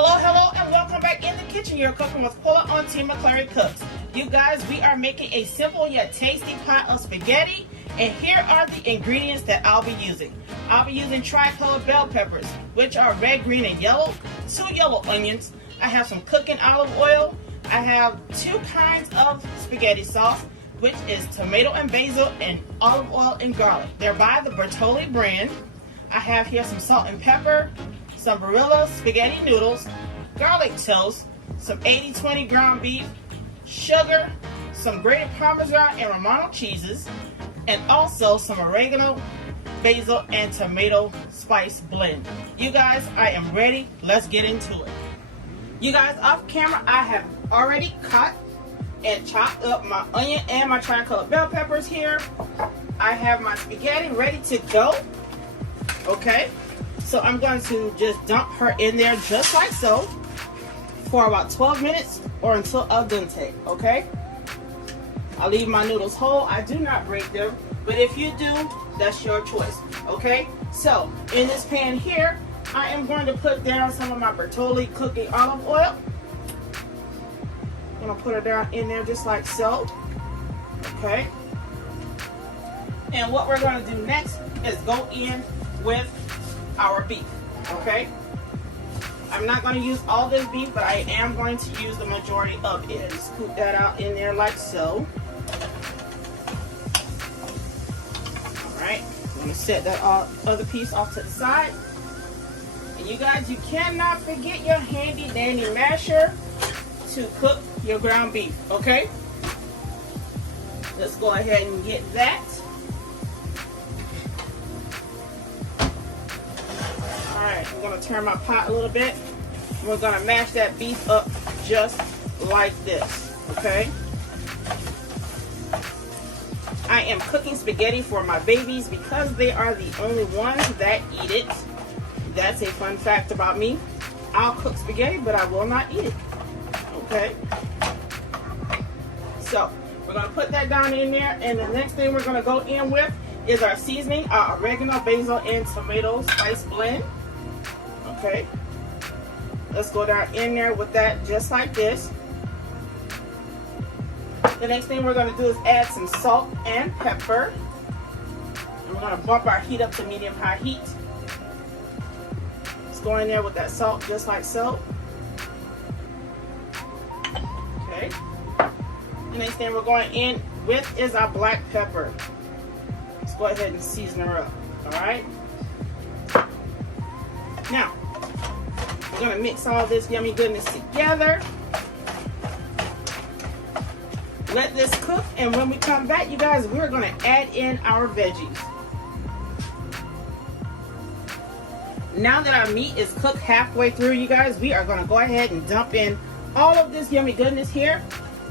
Hello, and welcome back in the kitchen. You're cooking with Paula on Team McClary Cooks. You guys, we are making a simple yet tasty pot of spaghetti, and here are the ingredients that I'll be using. I'll be using tri-colored bell peppers, which are red, green, and yellow, 2 yellow onions. I have some cooking olive oil. I have 2 kinds of spaghetti sauce, which is tomato and basil and olive oil and garlic. They're by the Bertolli brand. I have here some salt and pepper, some Barilla spaghetti noodles, garlic toast, some 80-20 ground beef, sugar, some grated Parmesan and Romano cheeses, and also some oregano, basil, and tomato spice blend. You guys, I am ready. Let's get into it. You guys, off camera, I have already cut and chopped up my onion and my tri-colored bell peppers here. I have my spaghetti ready to go. Okay, so I'm going to just dump her in there just like so for about 12 minutes or until al dente, okay? I'll leave my noodles whole. I do not break them, but if you do, that's your choice, okay? So, in this pan here, I am going to put down some of my Bertolli cooking olive oil. I'm gonna put her down in there just like so, okay? And what we're gonna do next is go in with our beef, okay? I'm not going to use all this beef, but I am going to use the majority of it. Scoop that out in there like so. Alright, I'm going to set that other piece off to the side. And you guys, you cannot forget your handy dandy masher to cook your ground beef, okay? Let's go ahead and get that. I'm going to turn my pot a little bit. We're going to mash that beef up just like this, okay? I am cooking spaghetti for my babies because they are the only ones that eat it. That's a fun fact about me. I'll cook spaghetti, but I will not eat it, okay? So, we're going to put that down in there, and the next thing we're going to go in with is our seasoning, our oregano, basil, and tomato spice blend. Okay, let's go down in there with that just like this. The next thing we're going to do is add some salt and pepper. And we're going to bump our heat up to medium-high heat. Let's go in there with that salt just like so. Okay. The next thing we're going in with is our black pepper. Let's go ahead and season her up. All right. Now, we're going to mix all this yummy goodness together. Let this cook, and when we come back, you guys, we're going to add in our veggies. Now that our meat is cooked halfway through, you guys, we are going to go ahead and dump in all of this yummy goodness here.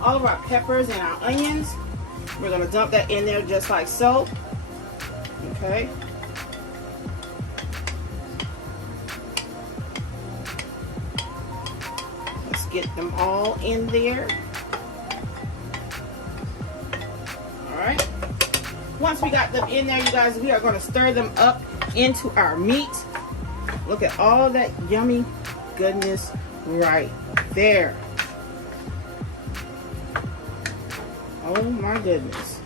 All of our peppers and our onions. We're going to dump that in there just like so. Okay. Get them all in there. Alright. Once we got them in there, you guys, we are going to stir them up into our meat. Look at all that yummy goodness right there. Oh my goodness.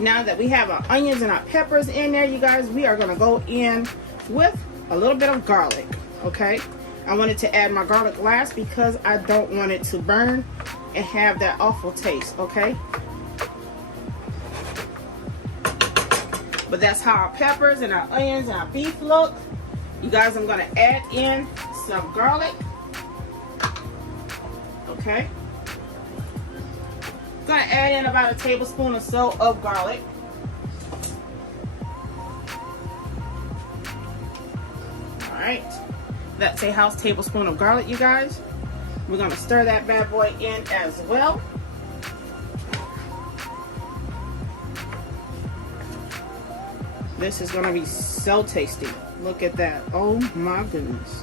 Now that we have our onions and our peppers in there, you guys, we are going to go in with a little bit of garlic. Okay. I wanted to add my garlic last because I don't want it to burn and have that awful taste, okay? But that's how our peppers and our onions and our beef look. You guys, I'm going to add in some garlic. Okay? I'm going to add in about a tablespoon or so of garlic. All right. That's a house tablespoon of garlic, you guys. We're going to stir that bad boy in as well. This is going to be so tasty. Look at that. Oh my goodness.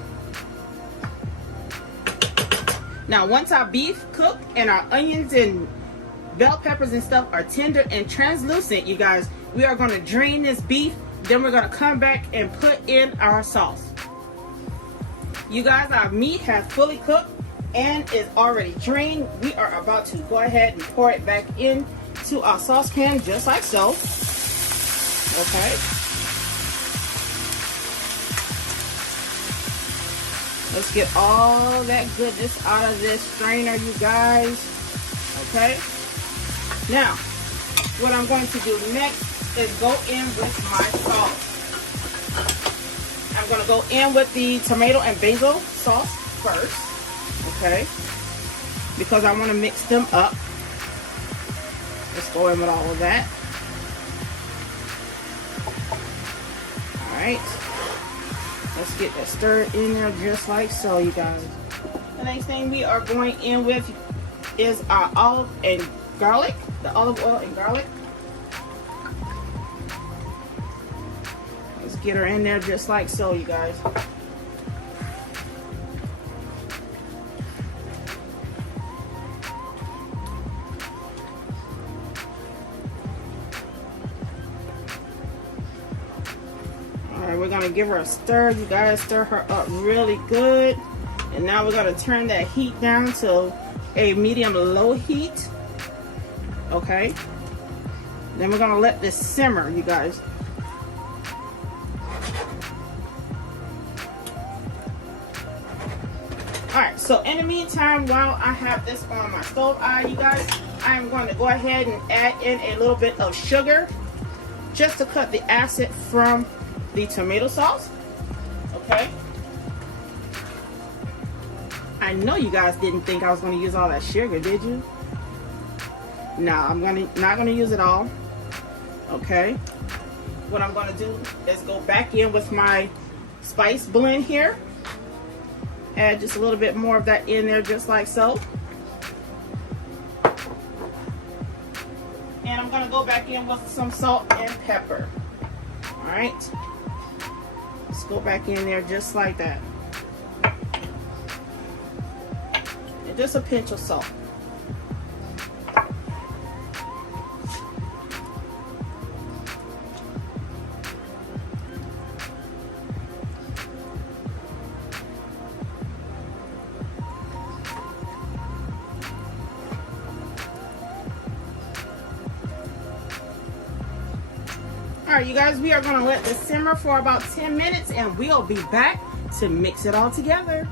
Now, once our beef cooked and our onions and bell peppers and stuff are tender and translucent, you guys, we are going to drain this beef. Then we're going to come back and put in our sauce. You guys, our meat has fully cooked and is already drained. We are about to go ahead and pour it back in to our saucepan just like so. Okay. Let's get all that goodness out of this strainer, you guys. Okay. Now, what I'm going to do next is go in with my sauce. I'm going to go in with the tomato and basil sauce first. Okay. Because I want to mix them up. Let's go in with all of that. Alright. Let's get that stirred in there just like so, you guys. The next thing we are going in with is our olive and garlic. The olive oil and garlic. Let's get her in there just like so, you guys. We're going to give her a stir, you guys. Stir her up really good. And now we're going to turn that heat down to a medium-low heat. Okay. Then we're going to let this simmer, you guys. Alright, so in the meantime, while I have this on my stove eye, you guys, I am going to go ahead and add in a little bit of sugar just to cut the acid from the tomato sauce. Okay. I know you guys didn't think I was going to use all that sugar, did you? No, I'm not going to use it all. Okay. What I'm going to do is go back in with my spice blend here. Add just a little bit more of that in there just like so. And I'm going to go back in with some salt and pepper. All right. Let's go back in there just like that. And just a pinch of salt. Alright, you guys, we are going to let this simmer for about 10 minutes and we'll be back to mix it all together.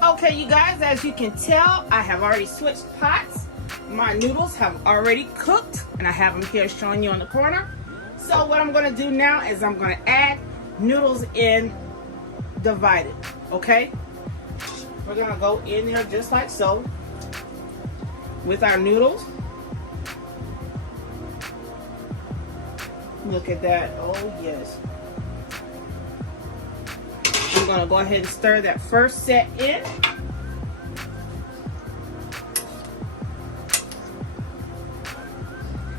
Okay, you guys, as you can tell, I have already switched pots. My noodles have already cooked and I have them here showing you on the corner. So what I'm going to do now is I'm going to add noodles in divided, okay? We're going to go in there just like so with our noodles. Look at that. Oh, yes. I'm going to go ahead and stir that first set in.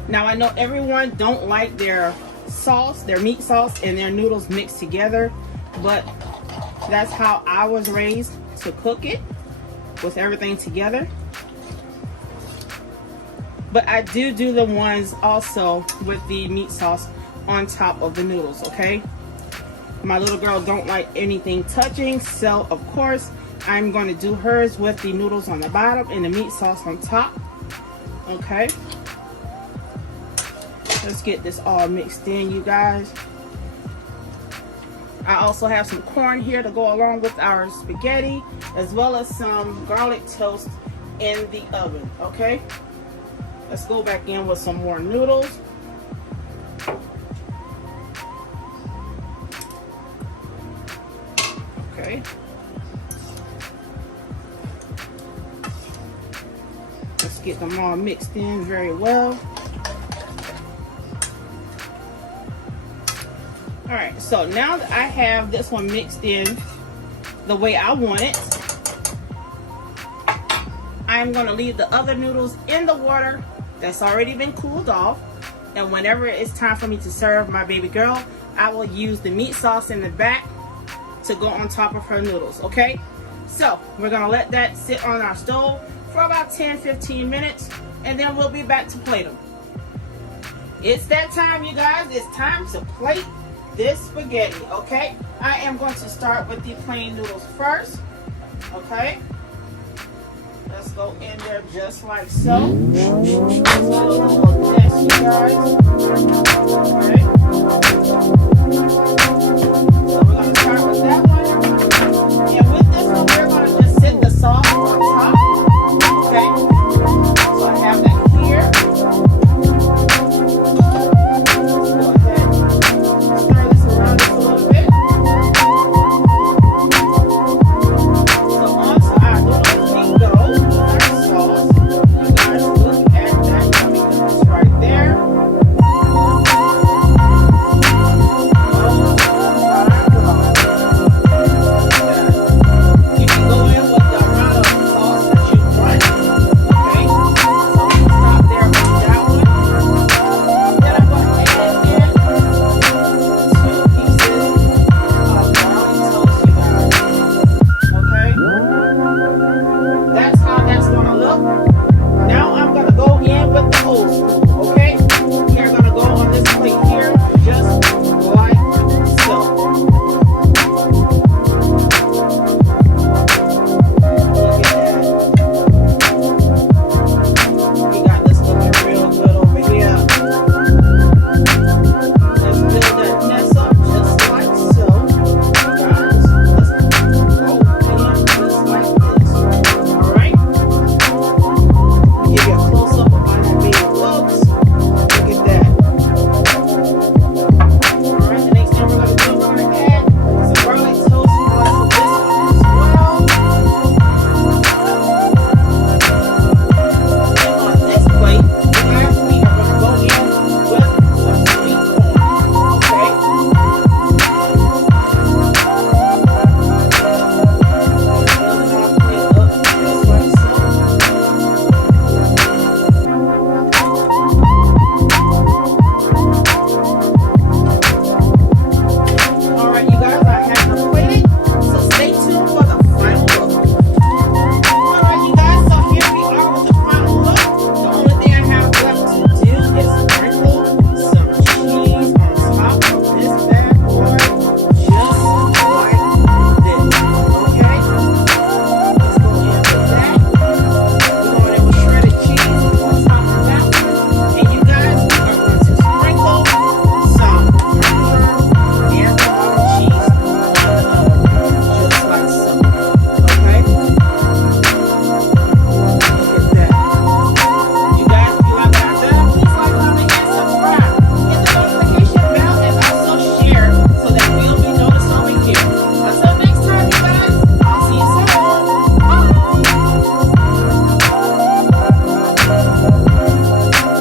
Now, I know everyone don't like their sauce, their meat sauce, and their noodles mixed together, but that's how I was raised to cook it, with everything together. But I do the ones also with the meat sauce on top of the noodles, okay? My little girl don't like anything touching, so of course I'm going to do hers with the noodles on the bottom and the meat sauce on top, okay? Let's get this all mixed in, you guys. I also have some corn here to go along with our spaghetti, as well as some garlic toast in the oven, okay? Let's go back in with some more noodles. Okay. Let's get them all mixed in very well. All right, so now that I have this one mixed in the way I want it, I'm going to leave the other noodles in the water that's already been cooled off, and whenever it's time for me to serve my baby girl, I will use the meat sauce in the back to go on top of her noodles, okay? So we're gonna let that sit on our stove for about 10-15 minutes, and then we'll be back to plate them. It's that time, you guys. It's time to plate this spaghetti, okay? I am going to start with the plain noodles first. Okay. Let's go in there just like so. Let's get a little mess, you guys. Okay. So we're going to start with that